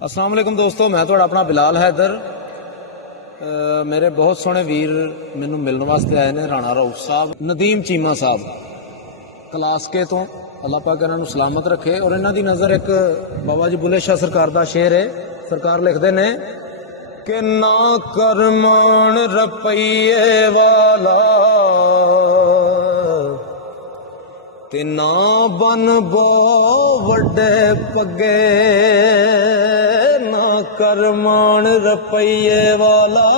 अस्सलाम वालेकुम दोस्तों, मैं तो अपना बिलाल हैदर। मेरे बहुत सोहने वीर मैनू मिलने वास्ते आए ने, राणा रऊफ साहब, नदीम चीमा साहब कलासके तो। अल्लाह पाक इन्हां नूं सलामत रखे। और इन्हां दी नज़र एक बाबा जी बुले शाह सरकार दा शेर है। सरकार लिखते ने कि ना करमान रपईए वाला ते ना बन बो वड्डे पगे, ना करमान रपईए वाला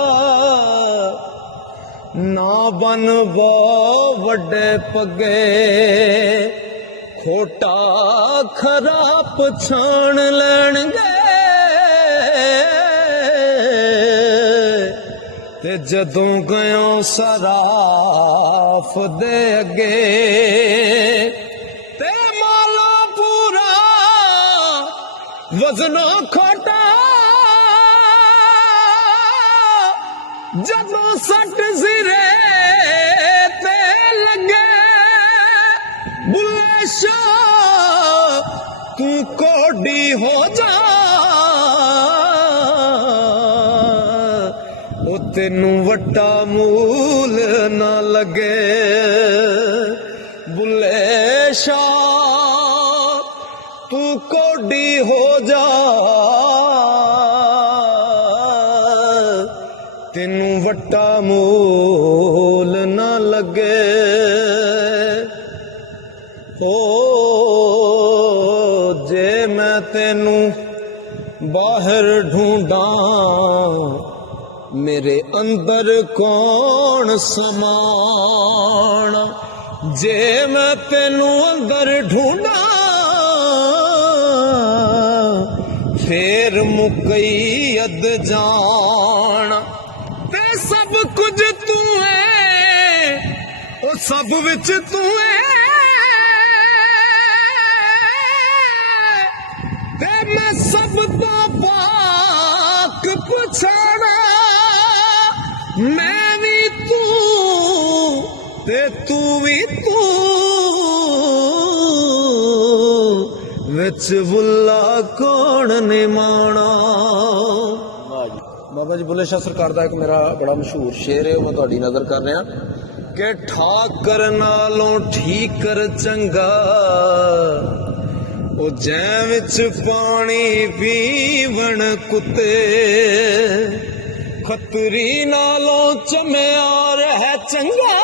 ना बन बो वड्डे पगे, खोटा खरा पछाण लैणगे ते जदों गयो सराफ दे अगे ते माला पूरा वजनो खोटा, जदों सट सिरे ते लगे बुले शाह तू कोडी हो जा, तेनू वट्टा मूल ना लगे बुले शाह तू कोडी हो जा, तेनू वट्टा मूल ना लगे। ओ जे मैं तेनू बाहर ढूंढा मेरे अंदर कौन समाना, जे मैं तेनू अंदर ढूंढा फिर मुकई अद जाना, ते सब कुछ तू है ओ सब विच तू है, ते मैं सब तो पाक पछाना, मैं भी तू ते तू भी तू, विच बुला कौन निमाना। बाबा जी बुले शाह सरकार दा एक मेरा बड़ा मशहूर शेर है, मैं तुहाडी नजर कर रहा कि ठाकर नालों ठीक कर चंगा ओ जै विच पानी पीवण कुत्ते, खतरी नालों चम्यार है चंगा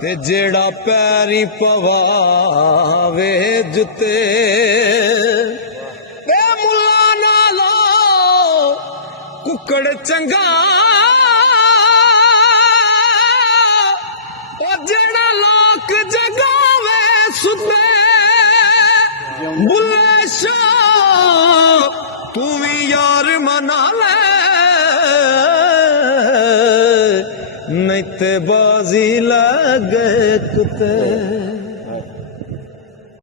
ते जेड़ा पैरी पवावे जुते, ते मुल्ला नालों कुकड़ चंगा और जेड़ा लोक जगावे सुते, बुले शाह तू भी यार मना ले नहीं ते बाजी लग गए कुत्ते।